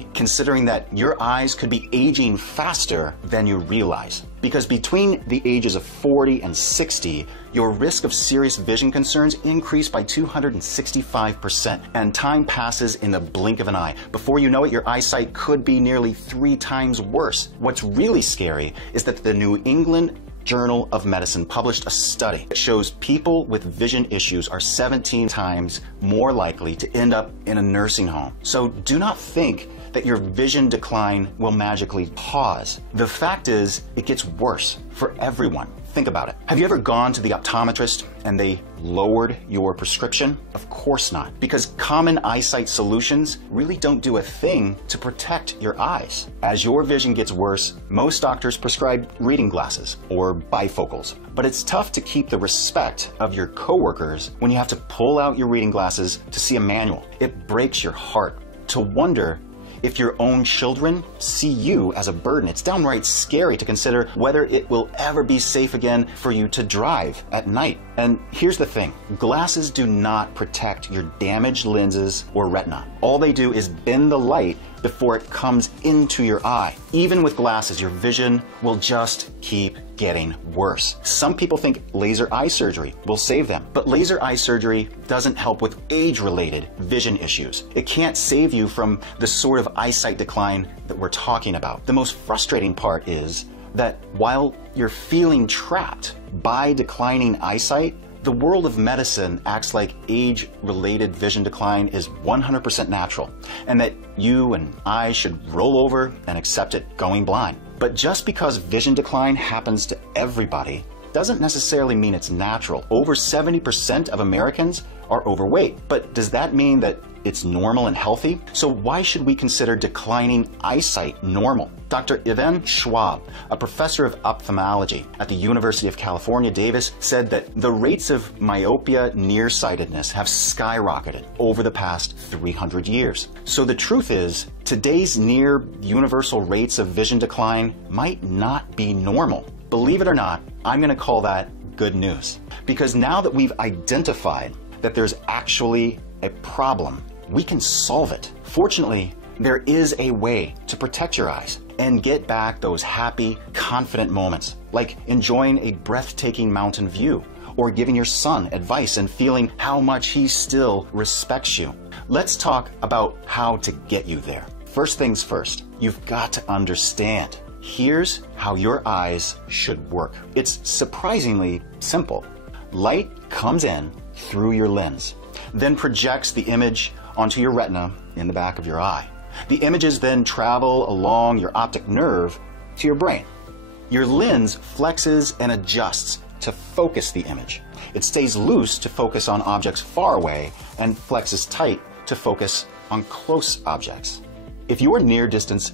scary, considering that your eyes could be aging faster than you realize. Because between the ages of 40 and 60, your risk of serious vision concerns increase by 265%, and time passes in the blink of an eye. Before you know it, your eyesight could be nearly 3 times worse. What's really scary is that the New England Journal of Medicine published a study that shows people with vision issues are 17 times more likely to end up in a nursing home. So do not think that your vision decline will magically pause. The fact is, it gets worse for everyone. Think about it. Have you ever gone to the optometrist and they lowered your prescription? Of course not, because common eyesight solutions really don't do a thing to protect your eyes. As your vision gets worse, most doctors prescribe reading glasses or bifocals. But it's tough to keep the respect of your coworkers when you have to pull out your reading glasses to see a manual. It breaks your heart to wonder if your own children see you as a burden. It's downright scary to consider whether it will ever be safe again for you to drive at night. And here's the thing, glasses do not protect your damaged lenses or retina. All they do is bend the light before it comes into your eye. Even with glasses, your vision will just keep getting worse. Some people think laser eye surgery will save them, but laser eye surgery doesn't help with age-related vision issues. It can't save you from the sort of eyesight decline that we're talking about. The most frustrating part is that while you're feeling trapped by declining eyesight, the world of medicine acts like age-related vision decline is 100% natural, and that you and I should roll over and accept it going blind. But just because vision decline happens to everybody doesn't necessarily mean it's natural. Over 70% of Americans are overweight, but does that mean that it's normal and healthy? So why should we consider declining eyesight normal? Dr. Yvonne Schwab, a professor of ophthalmology at the University of California, Davis, said that the rates of myopia nearsightedness have skyrocketed over the past 300 years. So the truth is, today's near universal rates of vision decline might not be normal. Believe it or not, I'm going to call that good news. Because now that we've identified that there's actually a problem, we can solve it. Fortunately, there is a way to protect your eyes and get back those happy, confident moments, like enjoying a breathtaking mountain view or giving your son advice and feeling how much he still respects you. Let's talk about how to get you there. First things first, you've got to understand. Here's how your eyes should work. It's surprisingly simple. Light comes in through your lens, then projects the image onto your retina in the back of your eye. The images then travel along your optic nerve to your brain. Your lens flexes and adjusts to focus the image. It stays loose to focus on objects far away and flexes tight to focus on close objects. If your near distance